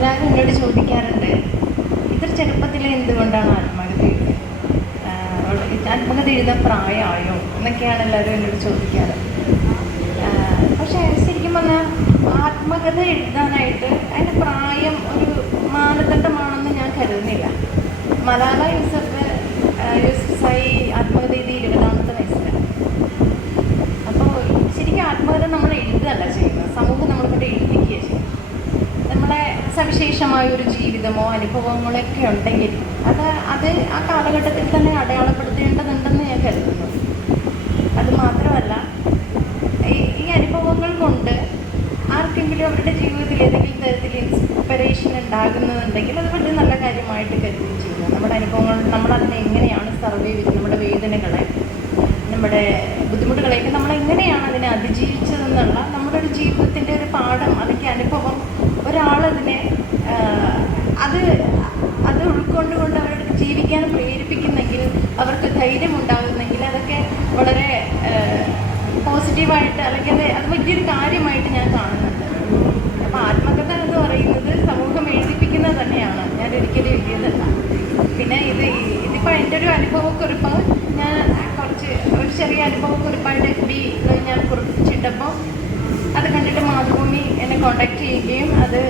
എല്ലാവരും എന്നോട് ചോദിക്കാറുണ്ട്, ഇത്ര ചെറുപ്പത്തിൽ എന്തുകൊണ്ടാണ് ആത്മകഥ എഴുതുന്നത്, ആത്മകഥ എഴുതാൻ പ്രായമായോ എന്നൊക്കെയാണ് എല്ലാവരും എന്നോട് ചോദിക്കാറ്. പക്ഷേ ശരിക്കും പറഞ്ഞാൽ ആത്മകഥ എഴുതാനായിട്ട് അതിൻ്റെ പ്രായം ഒരു മാനദണ്ഡമാണെന്ന് ഞാൻ കരുതുന്നില്ല. മലാല യൂസഫ്സായി ആത്മകഥ എഴുതി 20ാമത്തെ വയസ്സിലാണ്. അപ്പോൾ ശരിക്കും ആത്മകഥ നമ്മൾ എഴുതുകയല്ല ചെയ്യുന്നത്, സമൂഹം നമ്മളെ എഴുതിക്കുകയാണ് ചെയ്യുന്നത്. നമ്മളെ സവിശേഷമായൊരു ജീവിതമോ അനുഭവങ്ങളൊക്കെ ഉണ്ടെങ്കിൽ അത് ആ കാലഘട്ടത്തിൽ തന്നെ അടയാളപ്പെടുത്തേണ്ടതുണ്ടെന്ന് ഞാൻ കരുതുന്നു. അതുമാത്രമല്ല, ഈ അനുഭവങ്ങൾ കൊണ്ട് ആർക്കെങ്കിലും അവരുടെ ജീവിതത്തിൽ ഏതെങ്കിലും തരത്തിൽ ഇൻസ്പിറേഷൻ ഉണ്ടാകുന്നതുണ്ടെങ്കിൽ അത് വളരെ നല്ല കാര്യമായിട്ട് കരുതുകയും ചെയ്യുക. നമ്മുടെ അനുഭവങ്ങൾ നമ്മളതിനെ എങ്ങനെയാണ് സർവൈവ് ചെയ്ത്, നമ്മുടെ വേദനകളെ, നമ്മുടെ ബുദ്ധിമുട്ടുകളെയൊക്കെ നമ്മളെങ്ങനെയാണ് അതിനെ അതിജീവിച്ചതെന്നുള്ള നമ്മുടെ ഒരു ജീവിതത്തിൻ്റെ ഒരു പാഠം, അല്ലെങ്കിൽ അനുഭവം ഒരാളതിനെ അത് ഉൾക്കൊണ്ടുകൊണ്ട് അവരുടെ ജീവിക്കാൻ പ്രേരിപ്പിക്കുന്നെങ്കിൽ, അവർക്ക് ധൈര്യം ഉണ്ടാകുന്നെങ്കിൽ അതൊക്കെ വളരെ പോസിറ്റീവായിട്ട്, അല്ലെങ്കിൽ അത് വലിയൊരു കാര്യമായിട്ട് ഞാൻ കാണുന്നുണ്ട്. അപ്പോൾ ആത്മകഥ എന്ന് പറയുന്നത് സമൂഹം എഴുതിപ്പിക്കുന്നത് തന്നെയാണ്, ഞാൻ ഒരിക്കലും എഴുതിയതല്ല. പിന്നെ ഇതിപ്പോൾ എൻ്റെ ഒരു അനുഭവക്കുറിപ്പ് ഞാൻ ഒരു ചെറിയ അനുഭവക്കുറിപ്പായിട്ട് FB ഞാൻ കുറിച്ചിട്ടപ്പോൾ അത് കണ്ടിട്ട് മാതൃഭൂമി എന്നെ കോൺടാക്ട് ചെയ്യുകയും അത്